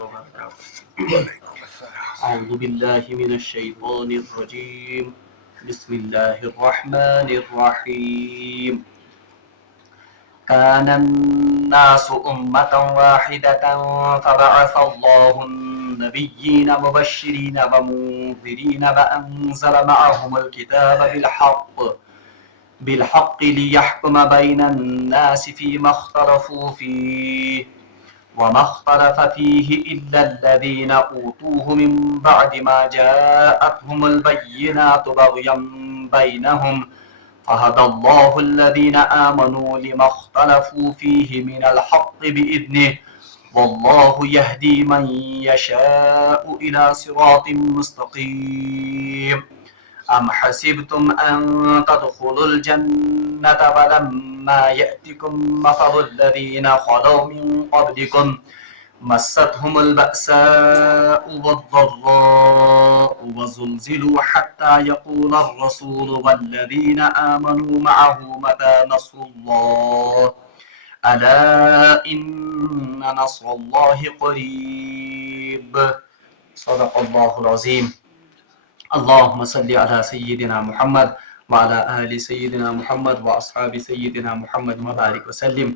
وبركاته. أعوذ بالله من الشيطان الرجيم. بسم الله الرحمن الرحيم. كان الناس أمة واحدة فبعث الله النبيين مبشرين ومنذرين وأنزل معهم الكتاب بالحق ليحكم بين الناس فيما اختلفوا فيه وما اختلف فيه إلا الذين أوتوه من بعد ما جاءتهم البينات بغيا بينهم فهدى الله الذين آمنوا لما اختلفوا فيه من الحق بإذنه والله يهدي من يشاء إلى صراط مستقيم. أم حسبتم أن تدخلوا الجنة ولما يأتكم مثل الذين خلوا من قبلكم مستهم البأساء والضراء وزلزلوا حتى يقول الرسول والذين آمنوا معه متى نصر الله ألا إن نصر الله قريب. صدق الله العظيم. اللهم صل على سيدنا محمد وعلى آل سيدنا محمد وأصحاب سيدنا محمد وبارك وسلم.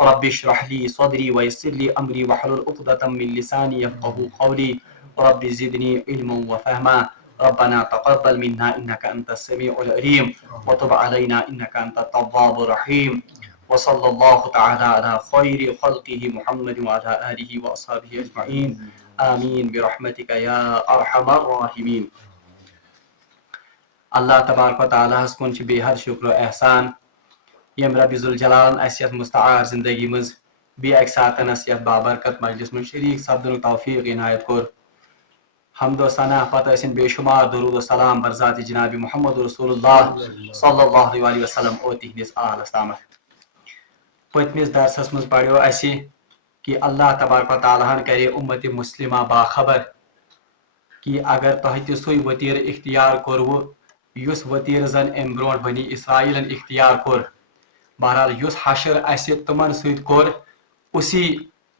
رب اشرح لي صدري ويسر لي أمري واحلل عقدة من لساني يفقهوا قولي. رب زدني علما وفهما. ربنا تقبل منا إنك أنت السميع العليم وتب علينا إنك أنت التواب الرحيم. وصلى الله تعالى على خير خلقه محمد وعلى آله وأصحابه أجمعين. آمين برحمتك يا أرحم الراحمين. اللہ تبارک و تعالیٰ ہس کن بے حد شکر و احسان یم رب ذوالجلال اس یت مستعار زندگی مز بی اک ساتن اس یت بابرکت مجلس من شریک سپدن توفیق عنایت کور. حمد و ثنا پتہ ٲسِن بے شمار درود و سلام بر ذات جناب محمد رسول اللہ صلی اللہ علیہ وسلم او تہندس آلس تامت. پتمس درسس مز پڑھو اسی کہ اللہ تبارک و تعالیٰ کرے امت مسلمہ باخبر کہ اگر تہ تہ سوی وطیر اختیار کورو یس وطیر زن ام برونٹ بنی اسرائیلن اختیار کور. بہرحال یس حشر اسہ تمن ست کور اسی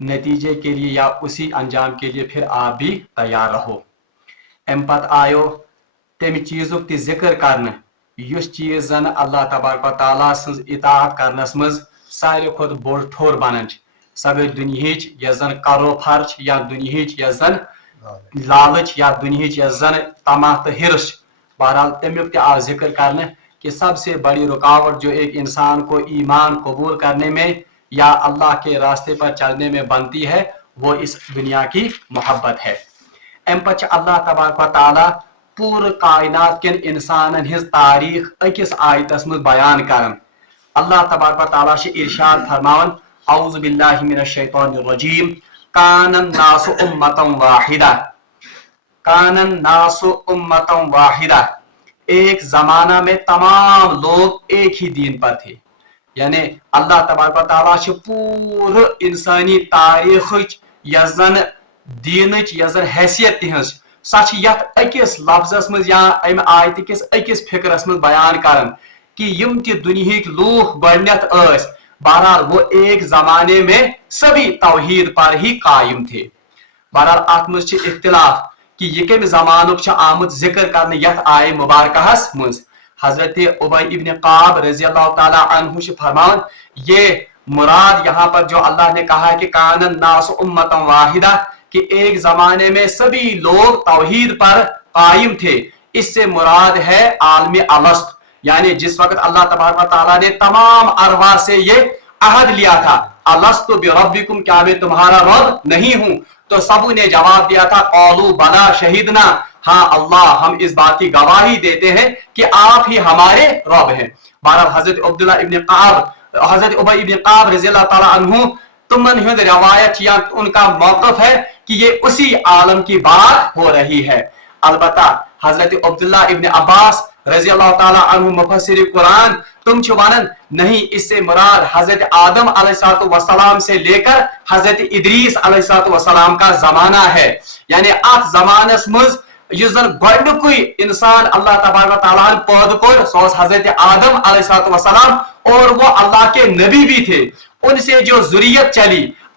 نتیجے کے لیے یا اسی انجام کے لیے پھر آپ بھی تیار رہو. ام پت آیو تمہ چیزک تہ ذکر کرنے یس چیز زن اللہ تبارک و تعالیٰ سز اطاعت کرنس مز ساروی کھت بوڑ ٹھور بنان. سہ گئی دنہچ یس زن کرو فرچ یا دنہچ یس زن لالچ یا دنہچ یس زن طمع تو ہرس. بہرحال تمیک تہ آو ذکر کرنے کہ سب سے بڑی رکاوٹ جو ایک انسان کو ایمان قبول کرنے میں یا اللہ کے راستے پر چلنے میں بنتی ہے وہ اس دنیا کی محبت ہے. ام پچ اللہ تبارک و تعالیٰ پور کائنات کن انسانن ہز تاریخ اکس آیتس مز بیان کرن. اللہ تبارک و تعالیٰ سے ارشاد فرماون اعوذ باللہ من الشیطان الرجیم کان الناس امتا واحدہ. کان الناس امتا واحدہ ایک زمانہ میں تمام لوگ ایک ہی دین پر تھے. یعنی اللہ تبارک و تعالیٰ سے پور انسانی تاریخ یس زن دینچ یس زن حیثیت تہذ سچ یت اکس لفظس مز یا ام آیت کس اکس فکرس مز بیان کرن کہ یم تہ دنہک لوگ گۄڈنیتھ ٲسۍ. بہرحال وہ ایک زمانے میں سبھی توحید پر ہی قائم تھے. بہرحال ات مز چھ اختلاف کہ یہ کم زمانک آمت ذکر کرنے یت آئے مبارکہس مز. حضرت ابی ابن قعب رضی اللہ تعالیٰ عنہ سے فرمان یہ مراد یہاں پر جو اللہ نے کہا کہ کان الناس امتا واحدہ کہ ایک زمانے میں سبھی لوگ توحید پر قائم تھے. اس سے مراد ہے عالم الست. یعنی جس وقت اللہ تبارک و تعالیٰ نے تمام ارواح سے یہ عہد لیا تھا الست بربکم کیا میں تمہارا رب نہیں ہوں تو سب نے جواب دیا تھا قالوا بلا شہیدنا ہاں اللہ ہم اس بات کی گواہی دیتے ہیں کہ آپ ہی ہمارے رب ہیں. بہرحال حضرت حضرت ابی ابن قعب رضی اللہ تعالیٰ عنہ تمن ہند روایت یا ان کا موقف ہے کہ یہ اسی عالم کی بات ہو رہی ہے. البتہ حضرت عبداللہ ابن عباس رضی اللہ تعالیٰ عنہ مفسر قرآن تم ونن نہیں اس سے مراد حضرت آدم علیہ السلام سے لے کر حضرت ادریس علیہ السلام کا زمانہ ہے. یعنی ات زمانس مز اس زن گوڈنکوئی انسان اللہ تبارک و تعالیٰ پید کور سو حضرت آدم علیہ السلام اور وہ اللہ کے نبی بھی تھے. ان سے جو ذریت چلی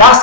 10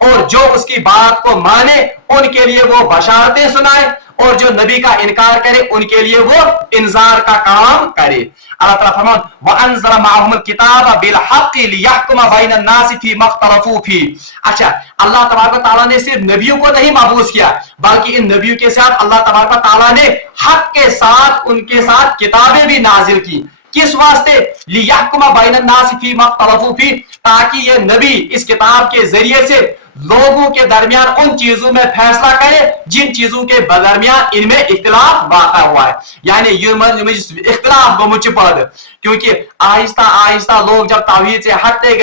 اور جو اس کی بات کو مانے ان کے لیے وہ بشارتیں سنائے اور جو نبی کا انکار کرے ان کے لیے وہ انذار کا کام کرے. اللہ تعالیٰ فرمان وَأَنزَلَ مَعَهُمُ الْكِتَابَ بِالْحَقِّ لِيَحْكُمَ بَيْنَ النَّاسِ فِيمَا اخْتَلَفُوا فِيهِ. اچھا اللہ تبارک و تعالیٰ نے صرف نبیوں کو نہیں مبعوث کیا بلکہ ان نبیوں کے ساتھ اللہ تبارک و تعالیٰ نے حق کے ساتھ ان کے ساتھ کتابیں بھی نازل کی. کس واسطے؟ لِيَحْكُمَ بَيْنَ النَّاسِ فِيمَا اخْتَلَفُوا فِيهِ تاکہ یہ نبی اس کتاب کے ذریعے سے لوگوں کے درمیان ان چیزوں میں فیصلہ کرے جن چیزوں کے درمیان ان میں اختلاف واقع ہوا ہے. یعنی یہ اختلاف گومت پید کیونکہ آہستہ آہستہ لوگ جب توحید سے ہٹتے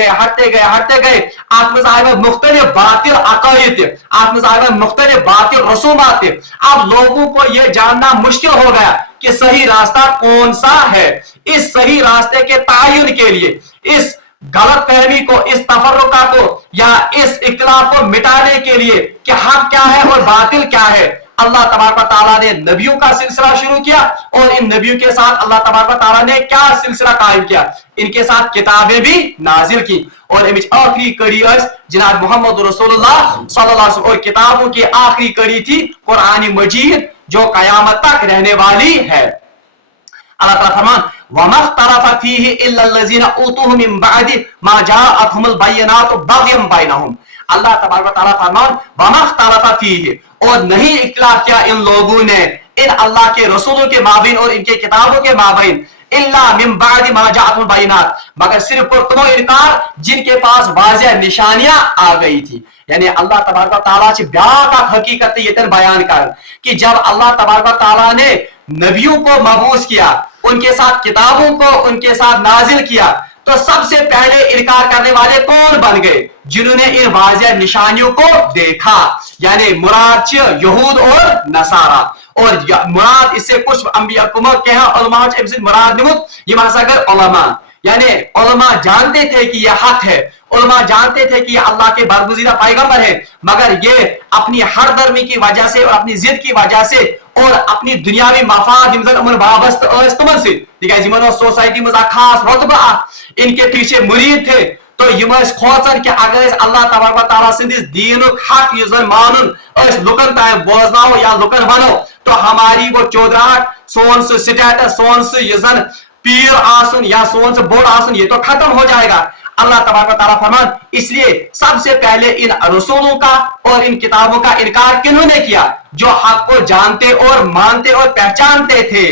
گئے آپ میں آئے مختلف باطل عقائد آپ میں آئے مختلف باطل رسومات. اب لوگوں کو یہ جاننا مشکل ہو گیا کہ صحیح راستہ کون سا ہے. اس صحیح راستے کے تعین کے لیے اس غلط فہمی کو اس تفرقہ کو یا اس اختلاف کو مٹانے کے لیے کہ حق کیا ہے اور باطل کیا ہے اللہ تبارک و تعالیٰ نے نبیوں کا سلسلہ شروع کیا اور ان نبیوں کے ساتھ اللہ تبارک و تعالیٰ نے کیا سلسلہ قائم کیا ان کے ساتھ کتابیں بھی نازل کی اور امچ آخری کڑی جناب محمد رسول اللہ صلی اللہ علیہ وسلم اور کتابوں کی آخری کڑی تھی قرآن مجید جو قیامت تک رہنے والی ہے. اللہ تعالیٰ فرمان وَمَا اخْتَلَفَ فِيهِ إِلَّا الَّذِينَ أُوتُوهُ مِن بَعْدِ مَا جَاءَتْهُمُ الْبَيِّنَاتُ بَغْيًا بَيْنَهُمْ. اللہ تبارک و تعالیٰ فرمان وَمَا اخْتَلَفَ فِيهِ اور نہیں اختلاف کیا ان لوگوں نے ان اللہ کے رسولوں کے مابین اور ان کے کتابوں کے مابین الا من بعد ما جاءتهم البينات مگر صرف پر تمو انکار جن کے پاس واضح نشانیاں آ گئی تھی. یعنی اللہ تبارک و تعالیٰ سے بیاکھ حقیقت یہ بیان کر کہ جب اللہ تبارک و تعالیٰ نے نبیوں کو مبعوث کیا ان کے ساتھ کتابوں کو ان کے ساتھ نازل کیا تو سب سے پہلے انکار کرنے والے کون بن گئے جنہوں نے ان واضح نشانیوں کو دیکھا. یعنی مراد یہود اور نصارہ اور مراد اس سے کچھ انبیاء کمر کے ہیں علماء مراد نمت یہ مذہب علماء یعنی علماء جانتے تھے کہ یہ حق ہے علماء جانتے تھے کہ یہ اللہ کے برگزیدہ پیغمبر ہے مگر یہ اپنی ہر درمی کی وجہ سے اور اپنی ضد کی وجہ سے اور اپنی دنیاوی مفاد وابستہ سے سوسائٹی میں خاص رتبہ ان کے پیچھے مرید تھے تو یہ کھوچان کہ اگر اللہ تبارک و تعالیٰ سندس دین حق یہ مان لکن تام بوزنو یا لکن ونو تو ہماری وہ چودراہٹ سون سہ سٹیٹس سون سہ یہ زن پیر آسن یا سون سے بوڑھ آسن یہ تو ختم ہو جائے گا. اللہ تبارک و تعالیٰ فرمان اس لیے سب سے پہلے ان رسولوں کا اور ان کتابوں کا انکار کنہوں نے کیا جو حق کو جانتے اور مانتے اور پہچانتے تھے.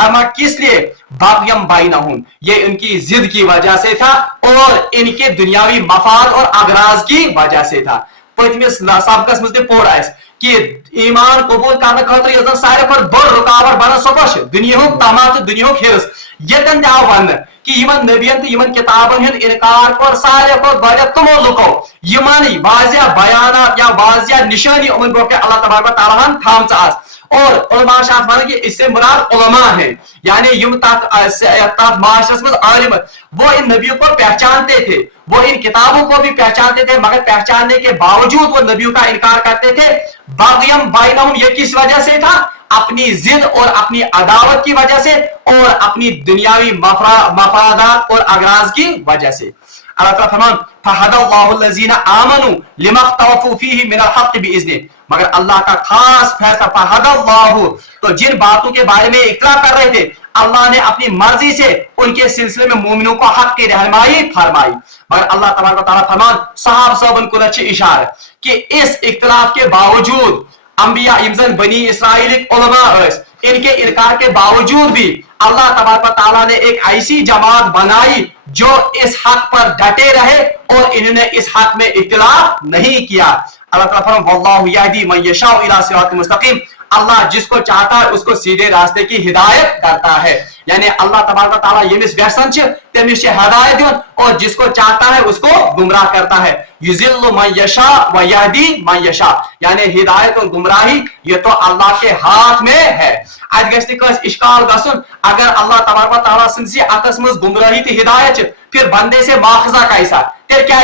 اما کس لیے باغیم بینہم یہ ان کی ضد کی وجہ سے تھا اور ان کے دنیاوی مفاد اور اغراض کی وجہ سے تھا. پتمس سبقس مز پور کہ ایمان قبول کرنے خاطر یہ سارے پر بڑ رکاوٹ بنان سہ دنیا تما تو دنیا حص یتن تہ ون کہ یمن نبین تو یمن کتابن ہند انکار کر سارے کھت بڑھ تمو لکو یمن واضح بیانات یا واضح نشانی ان برو اللہ تبارک و تعالیٰ ہن تھامژ آس. اور علماء شاہ ون کہ اس سے مراد علماء ہیں یعنی یم تک معاشرس میں عالم وہ ان نبیوں کو پہچانتے تھے وہ ان کتابوں کو بھی پہچانتے تھے مگر پہچاننے کے باوجود وہ نبیوں کا انکار کرتے تھے. باغیم بینہم یہ کس وجہ سے تھا اپنی ضد اور اپنی عداوت کی وجہ سے اور اپنی دنیاوی مفادات اور اغراض کی وجہ سے. اللہ تعالیٰ فرمان فَهَدَى اللَّهُ الَّذِينَ آمَنُوا لِمَا اخْتَلَفُوا فِيهِ مِنَ الْحَقِّ بِإِذْنِهِ مگر اللہ کا خاص فیصلہ فَهَدَى اللَّهُ تو جن باتوں کے بارے میں اختلاف کر رہے تھے اللہ نے اپنی مرضی سے ان کے سلسلے میں مومنوں کو حق کی رہنمائی فرمائی. مگر اللہ تبارک و تعالیٰ فرمان صحابہ صاحبن کو اچھی اشارہ کہ اس اختلاف کے باوجود انبیاء یمزن بنی اسرائیل علماء ان کے انکار کے باوجود بھی اللہ تبارک و تعالیٰ نے ایک ایسی جماعت بنائی جو اس حق پر ڈٹے رہے اور انہوں نے اس حق میں اختلاف نہیں کیا. اللہ تعالیٰ فرماتا ہے واللہ یہدی من یشاء الی صراط مستقیم اللہ جس کو چاہتا ہے اس کو سیدھے راستے کی ہدایت کرتا ہے. یعنی اللہ تبارک و تعالیٰ یمس ویسن تمس ہدایت دن اور جس کو چاہتا ہے اس کو گمراہ کرتا ہے. یضل من یشاء و یہدی من یشاء یعنی ہدایت اور گمراہی یہ تو اللہ کے ہاتھ میں ہے. ات گژھِ نہٕ کٲنٛسہِ اشکال گژھُن اگر اللہ تبارک و تعالیٰ سٕنٛدسٕے اتھس منٛز گمراہی تہٕ ہدایت پھر بندے سے ماخذہ کیسا تیل کیا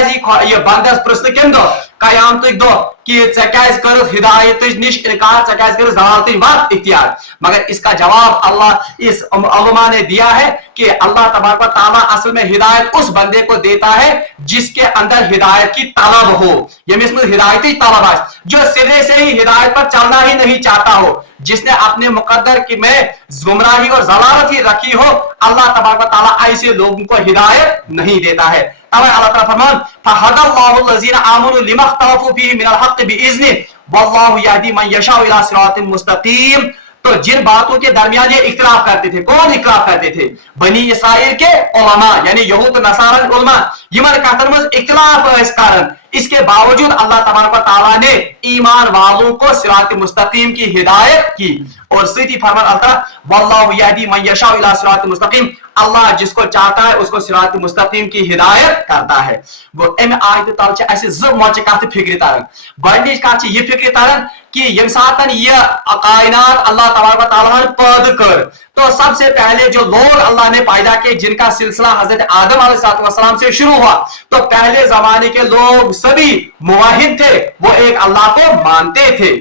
یہ بندس پرسن کم دو قیامت دہ کہ ژے کیازِ کٔرٕتھ ہدایتٕچ نش انکار, ژے کیازِ کٔرٕتھ ضلالتٕچ وتھ اختیار. مگر اس کا جواب اللہ اس علماء نے دیا ہے کہ اللہ تبارک و تعالیٰ اصل میں ہدایت اس بندے کو دیتا ہے جس کے اندر ہدایت کی طلب ہو, یعنی اس میں ہدایتی طلب ہے, جو سرے سے ہی ہدایت پر چلنا ہی نہیں چاہتا ہو, جس نے اپنے مقدر کی میں گمراہی اور ضلالت ہی رکھی ہو, اللہ تبارک و تعالیٰ ایسے لوگوں کو ہدایت نہیں دیتا ہے. اللہ تعالیٰ فرمان فَهَدَى اللَّهُ الَّذِينَ آمَنُوا لِمَا اخْتَلَفُوا فِيهِ مِنَ الْحَقِّ بِإِذْنِهِ وَاللَّهُ يَهْدِي مَن يَشَاءُ إِلَىٰ صِرَاطٍ مُسْتَقِيمٍ. تو جن باتوں کے درمیان یہ اختلاف کرتے تھے, کون اختلاف کرتے تھے؟ بنی اسرائیل کے علماء یعنی یہود نصارى علماء, یمن کتن مز اختلاف اس کارن, اس کے باوجود اللہ تبارک و تعالیٰ نے ایمان والوں کو صراط مستقیم کی ہدایت کی. اور سیدھی فرمان اللہ واللہ یہدی من یشاء الی صراط مستقیم, اللہ جس کو چاہتا ہے اس کو صراط مستقیم کی ہدایت کرتا ہے. وہ ام آیت تل چھ اس ز مچ کت فکر تران. گۄڈنِچ کت چھ یہ فکر تران کہ یم ساتن یہ کائنات اللہ تبارک و تعالیٰ نے پید کر, تو سب سے پہلے جو لوگ اللہ نے پیدا کیے جن کا سلسلہ حضرت آدم علیہ السلام سے شروع ہوا, تو پہلے زمانے کے لوگ سبھی موحد تھے, وہ ایک اللہ کو مانتے تھے.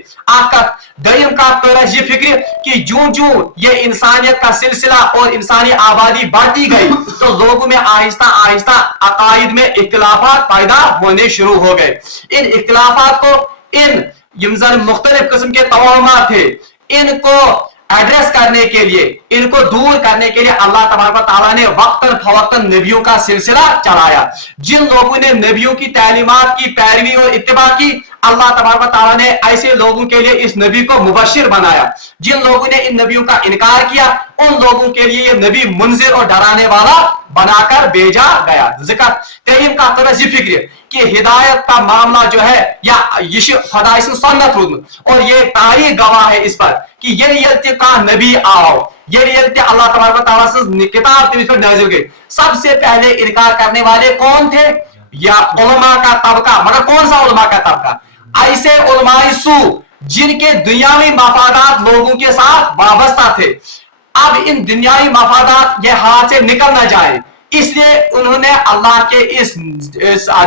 دیم کا یہ فکر کہ جو یہ انسانیت کا سلسلہ اور انسانی آبادی بڑھتی گئی تو لوگوں میں آہستہ آہستہ عقائد میں اختلافات پیدا ہونے شروع ہو گئے. ان اختلافات کو ان مختلف قسم کے توہمات تھے, ان کو ایڈریس کرنے کے لیے, ان کو دور کرنے کے لیے اللہ تبارک و تعالیٰ نے وقتاً فوقتاً نبیوں کا سلسلہ چلایا. جن لوگوں نے نبیوں کی تعلیمات کی پیروی اور اتباع کی, اللہ تبارک و تعالیٰ نے ایسے لوگوں کے لیے اس نبی کو مبشر بنایا. جن لوگوں نے ان نبیوں کا انکار کیا ان لوگوں کے لیے یہ نبی منذر اور ڈرانے والا بنا کر بھیجا گیا. ذکر تیم کا طرز یہ فکر کہ ہدایت کا معاملہ جو ہے یا یہ خدا سے سنت روزمت, اور یہ تاریخ گواہ ہے اس پر کہ یہ کا نبی آؤ, یہ اللہ تبارک و تعالیٰ سے کتاب پر نازل گئی. سب سے پہلے انکار کرنے والے کون تھے؟ یا علماء کا طبقہ. مگر کون سا علماء کا طبقہ؟ ایسے علماء سو جن کے دنیاوی مفادات لوگوں کے ساتھ وابستہ تھے. اب ان دنیاوی مفادات یہ ہاتھ سے نکل نہ جائے, اس لیے انہوں نے اللہ کے اس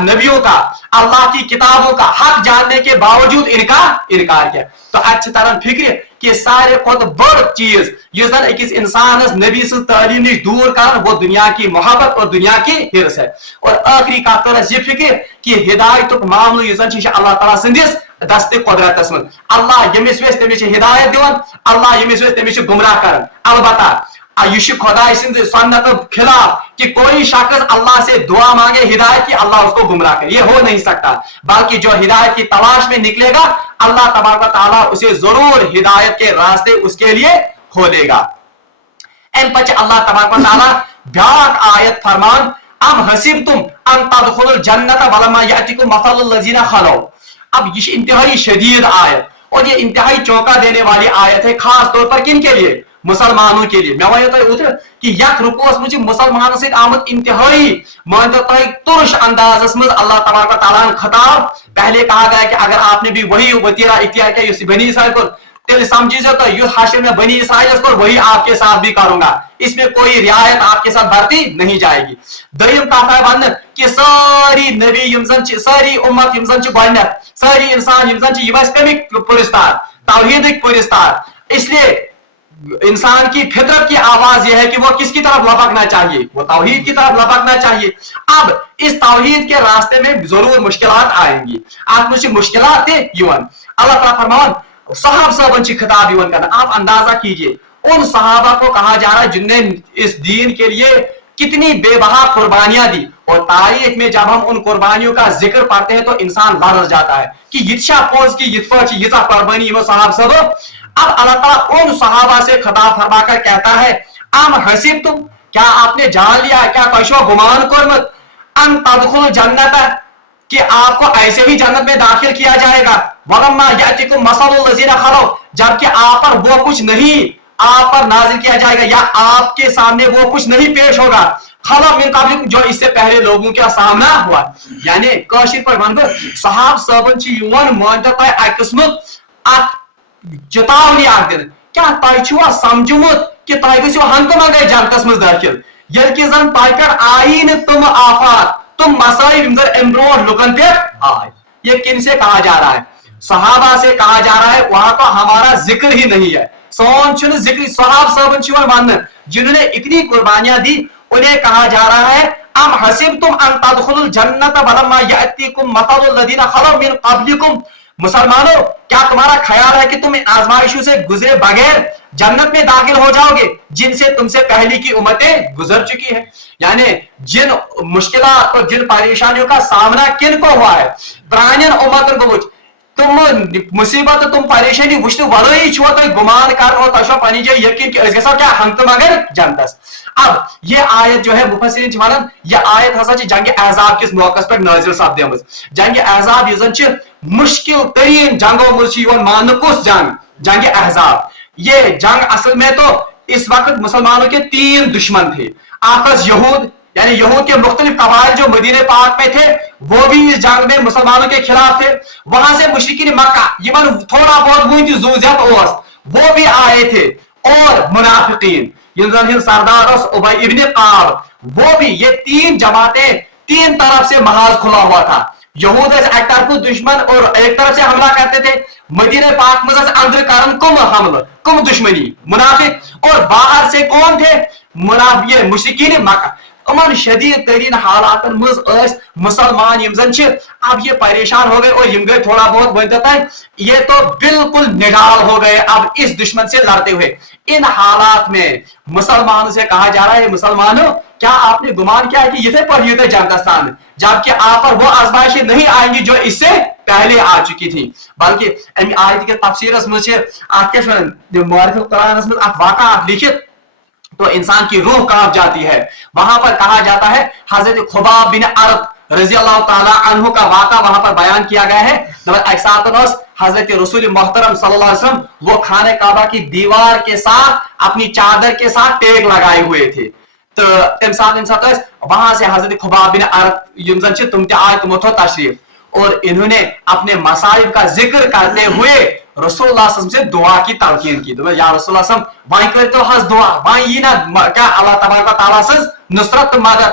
نبیوں کا, اللہ کی کتابوں کا حق جاننے کے باوجود ان کا انکار کیا. تو اچھی طرح فکر کہ سارے کھت بڑ چیز یہ زن اکس انسانس نبی سے تعلیم نش دور کر وہ دنیا کی محبت اور دنیا کی حرص ہے. اور آخری کت طرح یہ فکر کہ ہدایت معاملہ یہ زن اللہ تعالیٰ سندس دست قدرتس من. اللہ یمس ویس تمس ہدایت دون, اللہ یمس ویس تمس گمراہ کرن. البتہ یہ خدا سند سنت خلاف کہ کوئی شخص اللہ سے دعا مانگے ہدایت کی, اللہ اس کو گمراہ کرے, یہ ہو نہیں سکتا. بلکہ جو ہدایت کی تلاش میں نکلے گا اللہ تبارک و تعالیٰ اسے ضرور ہدایت کے راستے اس کے لیے کھولے گا. ام پچ اللہ تبارک و تعالیٰ بیاکھ آیت فرمان ام حسبتم ان تدخلوا الجنة ولما یأتکم مثل الذین خلوا. اب یہ انتہائی شدید آیت اور یہ انتہائی چونکا دینے والی آیت ہے, خاص طور پر کن کے لیے؟ مسلمانوں کے لیے. میں ونو تہ اوتر کہ یک رکوس مجھ مسلمانوں سے آمد انتہائی مانتے تہ ترش اندازس مز اللہ تبارک و تعالیٰ نے خطاب. پہلے کہا گیا کہ اگر آپ نے بھی وہی وطیرہ اختیار کیا اس بنی اسرائیل کو, تیل سمجھیے تو یہ حشر میں بنی اسرائیل کو وہی آپ کے ساتھ بھی کروں گا, اس میں کوئی رعایت آپ کے ساتھ برتی نہیں جائے گی. دویم کتھ ہے ون کہ ساری نبی ساری امت گۄڈنیٚتھ ساری انسان یہ کمیک پرستار, توحیدک پرستار. اس لیے انسان کی فطرت کی آواز یہ ہے کہ وہ کس کی طرف لپکنا چاہیے؟ وہ توحید کی طرف لپکنا چاہیے. اب اس توحید کے راستے میں ضرور مشکلات آئیں گی, آپ مجھے مشکلات اللہ تعالیٰ فرمان صحابہ صاحبن کی خطاب یوان کرنا. آپ اندازہ کیجئے ان صحابہ کو کہا جا رہا ہے جن نے اس دین کے لیے کتنی بے بہا قربانیاں دی, اور تاریخ میں جب ہم ان قربانیوں کا ذکر پڑھتے ہیں تو انسان لرز جاتا ہے کہ یتشا پوز کی یتفا قربانی وہ صحابہ صاحب. اب اللہ تعالیٰ ان صحابہ سے خطاب فرما کر کہتا ہے ام حسبتم, کیا آپ نے جان لیا, کیا کوئی گمان کرمت ان تدخلوا الجنة کہ آپ کو ایسے ہی جنت میں داخل کیا جائے گا, ولما یأتکم مثل الذین خلوا, جبکہ آپ پر وہ کچھ نہیں آپ پر نازل کیا جائے گا یا آپ کے سامنے وہ کچھ نہیں پیش ہوگا خلا من قبلکم جو اس سے پہلے لوگوں کا سامنا ہوا. یعنی کاشر پر ون صحاب صاحبن یوان مانتا تہ اک قسمت چتاونی اخ دن کیا تہ چھوا سمجھمت کہ تہ گژھو ہنگتہ منگے جنتس مز داخل, یل کہ زن تہ پہ آئی نہ تم آفات تم مسائل یم زن ام برونٹ لکن پہ آئے. یہ کن سے کہا جا رہا ہے؟ صحابہ سے کہا جا رہا ہے. وہاں تو ہمارا ذکر ہی نہیں ہے. سون چھن ذکر صحاب صاحب چھن ون جنہوں نے اتنی قربانیاں دی انہیں کہا جا رہا ہے ام حسبتم ان تدخلوا الجنت ولما یاتیکم مثل الذین خلوا من قبلکم. مسلمانوں کیا تمہارا خیال ہے کہ تم ان آزمائشوں سے گزرے بغیر جنت میں داخل ہو جاؤ گے جن سے تم سے پہلی کی امتیں گزر چکی ہیں؟ یعنی جن مشکلات اور جن پریشانیوں کا سامنا کن کو ہوا ہے پرانین امتن کو وچ تم مصیبت تم پریشانی وچھتے ورٲیی چھو تُہۍ گمان کرو تۄہہِ چھو پننہِ جایہِ یقین کہ أسۍ گژھو کیا ہم تم اگر جنتس. اب یہ آیت جو ہے مفسرین چھ ونان یہ آیت ہسا چھ جنگ احزاب کس موقع پر نازل سپدیمٕژ. جنگ احزاب یُس زن چھ مشکل ترین جنگوں میں چھ یوان ماننہٕ کُس جنگ؟ جنگ احزاب. یہ جنگ اصل میں تو اس وقت مسلمانوں کے 3 دشمن تھے. آپس یہود یعنی یہود کے مختلف قبائل جو مدینہ پاک میں تھے وہ بھی اس جنگ میں مسلمانوں کے خلاف تھے. وہاں سے مشرکین مکہ یمن تھوڑا بہت وہی زو زیت اوس وہ بھی آئے تھے اور منافقین جن سردار ابی ابن قعب وہ بھی. یہ 3 جماعتیں 3 طرف سے محاذ کھلا ہوا تھا. یہود ایک طرف دشمن اور ایک طرف سے حملہ کرتے تھے. مدینہ پاک میں اندر کرن کم حملہ کم دشمنی منافق اور باہر سے کون تھے؟ منافق مشرکین مکہ. امن شدید ترین حالات مز مسلمان یم زن اب یہ پریشان ہو گئے اور یم گئے تھوڑا بہت بنتا ہے یہ تو بالکل نڈال ہو گئے اب اس دشمن سے لڑتے ہوئے. ان حالات میں مسلمانوں سے کہا جا رہا ہے مسلمانوں کیا آپ نے گمان کیا کہ یہ پڑھی تھے جنتستان جبکہ آپ پر وہ آزمائشیں نہیں آئیں گی جو اس سے پہلے آ چکی تھی. بلکہ ام آیت کے تفسیرس میں معرف القرآن میں واقعہ لکھت تو انسان کی روح کانپ جاتی ہے. وہاں پر کہا جاتا ہے حضرت خباب بن عرب رضی اللہ تعالی عنہ کا واقعہ وہاں پر بیان کیا گیا ہے. ایک ساتھ حضرت رسول محترم صلی اللہ علیہ وسلم وہ خانہ کعبہ کی دیوار کے ساتھ اپنی چادر کے ساتھ ٹیک لگائے ہوئے تھے. تو تم ساتھ وہاں سے حضرت خباب بن عرب تم آئے تم اتو تشریف اور انہوں نے اپنے مصائب کا ذکر کرتے ہوئے رسول اللہ صلی اللہ علیہ وسلم سے دعا کی تلقین کی. یا رسول اللہ صلی اللہ علیہ وسلم وہیں کرتے حس دعا وہیں یہ نا کیا اللہ تبارک و تعالیٰ سے نصرت مدد.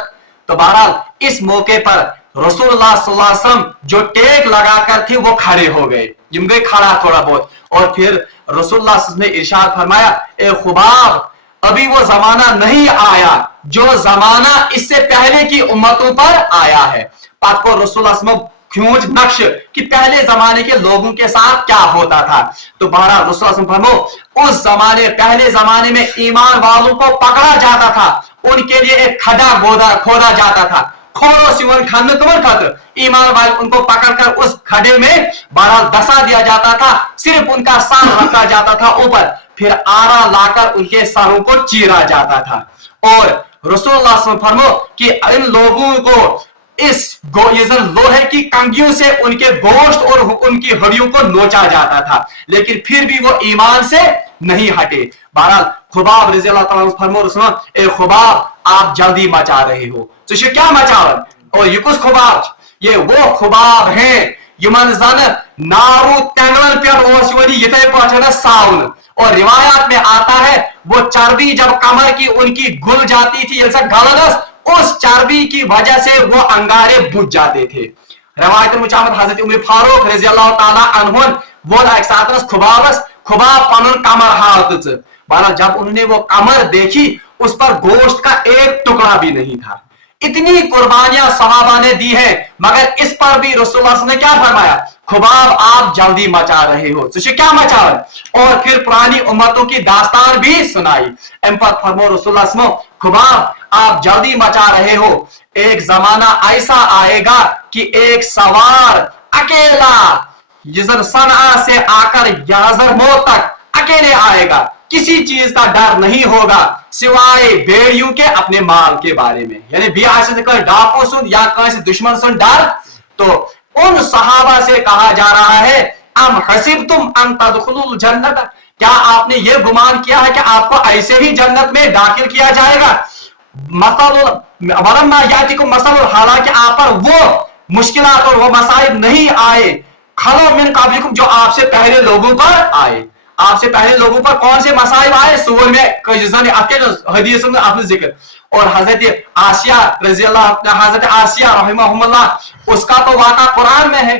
تو بہرحال اس موقع پر رسول اللہ صلی اللہ علیہ وسلم جو ٹیک لگا کر تھے وہ کھڑے ہو گئے جن گئے کھڑا تھوڑا بہت اور پھر رسول اللہ صلی اللہ علیہ وسلم نے ارشاد فرمایا اے خباب ابھی وہ زمانہ نہیں آیا جو زمانہ اس سے پہلے کی امتوں پر آیا ہے. پاک کو رسول اللہ صلی اللہ علیہ وسلم کھینچ نقش کہ پہلے زمانے کے لوگوں کے ساتھ کیا ہوتا تھا. تو بہرحال رسول اللہ صلی اللہ علیہ وسلم فرمو اس زمانے پہلے زمانے میں ایمان والوں کو پکڑا جاتا تھا ان کے لیے ایک کھڈا کھودا جاتا تھا. کھوڑو سیون کھانے تمہر خاطر ایمان والے ان کو پکڑ کر اس کھڈے میں بہرحال دسا دیا جاتا تھا. صرف ان کا سر رکھا جاتا تھا اوپر پھر آرا لا کر ان کے سروں کو چیرا جاتا تھا. اور رسول اللہ صلی اللہ علیہ وسلم فرمو کہ ان لوگوں کو اس لوہے کی کنگیوں سے ان کے گوشت اور ان کی ہڈیوں کو نوچا جاتا تھا لیکن پھر بھی وہ ایمان سے نہیں ہٹے. بہرحال خباب رضی اللہ تعالیٰ فرمو رسول اللہ اے خباب آپ جلدی مچا رہے ہو. تو یہ کیا مچاون اور یہ کس خباب؟ یہ وہ خباب ہیں یمن زن نارو تینگلن پہ یہ پہنچنا ساون. اور روایات میں آتا ہے وہ چربی جب کمر کی ان کی گل جاتی تھی جیسا گلنس اس چربی کی وجہ سے وہ انگارے بجھ جاتے تھے. روایت مچامت حضرت عمر فاروق رضی اللہ تعالی عنہ وہ ایک ساتھ خباب پنن کمر ہاتھ. بہرحال جب انہوں نے وہ کمر دیکھی اس پر گوشت کا ایک ٹکڑا بھی نہیں تھا. اتنی قربانیاں صحابہ نے دی ہیں مگر اس پر بھی رسول اللہ صلی اللہ علیہ وسلم نے کیا فرمایا خباب آپ جلدی مچا رہے ہو. تو کیا مچا اور پھر پرانی امتوں کی داستان بھی سنائی. امپت فرمو رسول اللہ صلی اللہ علیہ وسلم خباب آپ جلدی مچا رہے ہو ایک زمانہ ایسا آئے گا کہ ایک سوار اکیلا جزر صنعا سے آ کر یازر موت تک اکیلے آئے گا کسی چیز کا ڈر نہیں ہوگا سوائے بیڑیوں کے اپنے مال کے بارے میں. یعنی ڈاکو سن یا کسی دشمن سن ڈر. تو ان صحابہ سے کہا جا رہا ہے ام حسبتم ان تدخلوا الجنت کیا آپ نے یہ گمان کیا ہے کہ آپ کو ایسے ہی جنت میں داخل کیا جائے گا. ولما یاتیکم مثل حالانکہ آپ پر وہ مشکلات اور وہ مصائب نہیں آئے خلو من قبلکم جو آپ سے پہلے لوگوں پر آئے. آپ سے پہلے لوگوں پر کون سے مصائب آئے سور میں حدیث میں آپ نے ذکر. اور حضرت آسیہ رضی اللہ حضرت آسیہ رحمہ اللہ اس کا تو واقعہ قرآن میں ہے.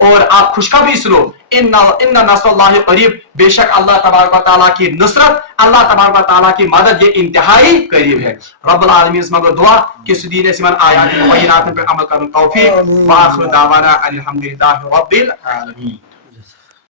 اور آپ خوشخبری سنو ان نصر اللہ قریب، بے شک اللہ تبارک و تعالیٰ کی نصرت، اللہ تبارک و تعالیٰ کی مدد یہ انتہائی قریب ہے. رب العالمین مگر دعا کہ سدین سمن آیات مبینات پر عمل کرن توفیق. وآخر دعوانا الحمدللہ رب العالمین.